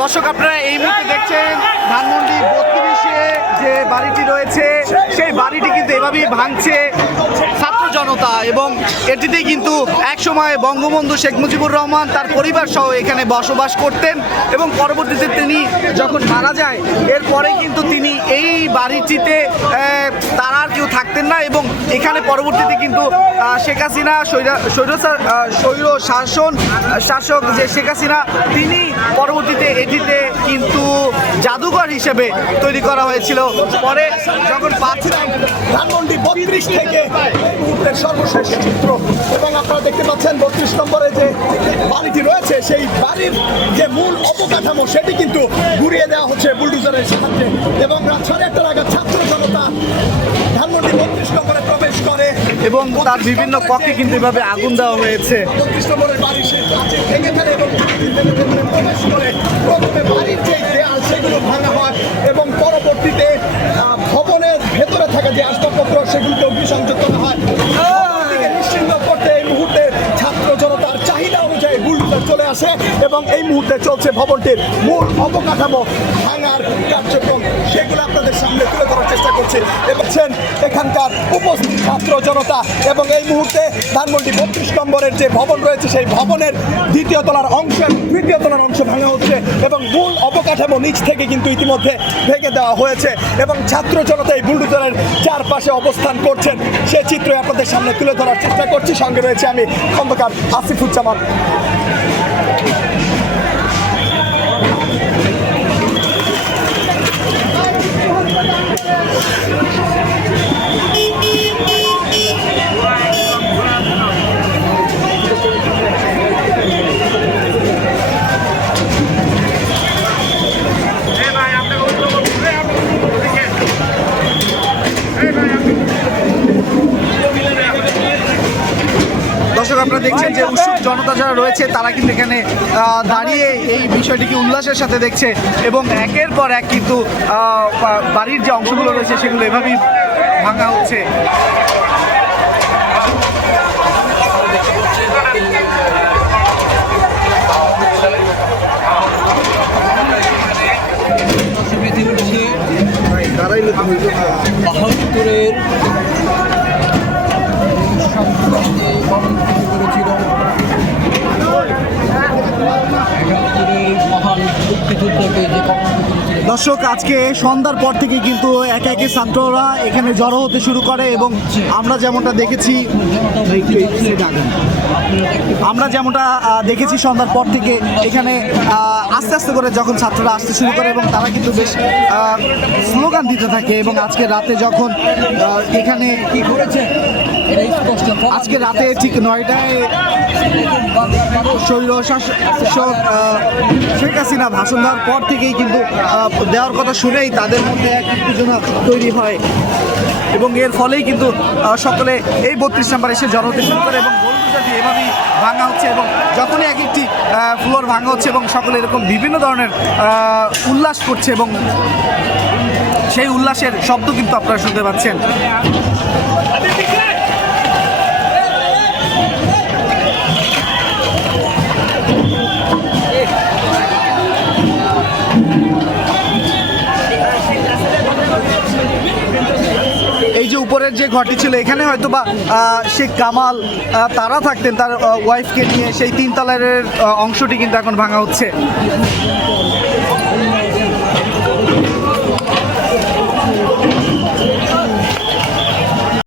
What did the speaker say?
দর্শক, আপনারা এই মুহূর্তে দেখছেন ধানমন্ডি বত্রিশে যে বাড়িটি রয়েছে, সেই বাড়িটি কিন্তু এভাবেই ভাঙছে। এবং এটিতে কিন্তু একসময় বঙ্গবন্ধু শেখ মুজিবুর রহমান তার পরিবার সহ এখানে বসবাস করতেন এবং পরবর্তীতে তিনি যখন মারা যায়, এরপরে কিন্তু তিনি এই বাড়িটিতে তার আর কেউ থাকতেন না এবং এখানে পরবর্তীতে কিন্তু শেখ হাসিনা, স্বৈরা- স্বৈর শাসন, শাসক যে শেখ হাসিনা, তিনি পরবর্তীতে এটিতে কিন্তু জাদুঘর হিসেবে তৈরি করা হয়েছিল। পরে যখন পাচ্ছিলাম ধানমন্ডি বত্রিশ থেকে মুহূর্তের সর্বশেষ চিত্র এবং আপনারা দেখতে পাচ্ছেন বত্রিশ নম্বরে যে বাড়িটি রয়েছে সেই বাড়ির যে মূল অবকাঠামো সেটি কিন্তু ঘুরিয়ে দেওয়া হচ্ছে বুলডুজারের সাহায্যে এবং রাত সাড়ে আটটা নাগাদ ছাত্র জনতা ধানমন্ডি বত্রিশ নম্বরে প্রবেশ করে। এবং তার বিভিন্ন কক্ষে কিন্তু এভাবে আগুন দেওয়া হয়েছে। বত্রিশ নম্বরের বাড়ি সে ভেঙে ফেলে এবং প্রবেশ করে। প্রথমে বাড়ির যে দেয়াল সেগুলো করতে এই মুহূর্তে ছাত্র জনতার চাহিদা অনুযায়ী বুলডোজার চলে আসে এবং এই মুহূর্তে চলছে ভবনটির মূল অবকাঠামো ভাঙার আপনাদের সামনে তুলে ধরার চেষ্টা করছে। এবং এখানকার উপস্থিত ছাত্র জনতা এবং এই মুহূর্তে ধানমন্ডি বত্রিশ নম্বরের যে ভবন রয়েছে, সেই ভবনের দ্বিতীয় তলার অংশ তৃতীয় তলার অংশ ভাঙা হচ্ছে এবং মূল অবকাঠামো নিচ থেকে কিন্তু ইতিমধ্যে ভেঙে দেওয়া হয়েছে এবং ছাত্র জনতা এই বুলডোজারের চারপাশে অবস্থান করছেন। সে চিত্র আপনাদের সামনে তুলে ধরার চেষ্টা করছি। সঙ্গে রয়েছে আমি খন্দকার আসিফুজ্জামান। দেখছেন যে উৎসুক জনতা যারা রয়েছে তারা কিন্তু এখানে আহ, দাঁড়িয়ে এই বিষয়টিকে উল্লাসের সাথে দেখছে এবং একের পর এক কিন্তু আহ, বাড়ির যে অংশগুলো রয়েছে সেগুলো এভাবেই ভাঙা হচ্ছে। বাহাত্তরের তৈরি করেছিল। দর্শক, আজকে সন্ধ্যার পর থেকে কিন্তু একে একে ছাত্ররা এখানে জড়ো হতে শুরু করে এবং আমরা যেমনটা দেখেছি, আমরা যেমনটা দেখেছি সন্ধ্যার পর থেকে এখানে আস্তে আস্তে করে যখন ছাত্ররা আসতে শুরু করে এবং তারা কিন্তু বেশ স্লোগান দিতে থাকে এবং আজকে রাতে যখন এখানে কি করেছে আজকে রাতে ঠিক নয়টায় শৈল শেখ হাসিনা ভাষণ দেওয়ার পর থেকেই কিন্তু দেওয়ার কথা শুনেই তাদের মধ্যে এক উত্তেজনা তৈরি হয়। এবং এর ফলেই কিন্তু সকলে এই বত্রিশ নাম্বার এসে জড়ো হতে শুরু করে এবং গোলগুজাটি এভাবেই ভাঙা হচ্ছে এবং যখনই এক একটি ফ্লোর ভাঙা হচ্ছে এবং সকলে এরকম বিভিন্ন ধরনের উল্লাস করছে এবং সেই উল্লাসের শব্দ কিন্তু আপনারা শুনতে পাচ্ছেন। উপরের যে ঘরটি ছিল এখানে হয়তো বা শেখ কামাল তারা থাকতেন তার ওয়াইফকে নিয়ে সেই তিনতলার আহ, অংশটি কিন্তু এখন ভাঙা হচ্ছে।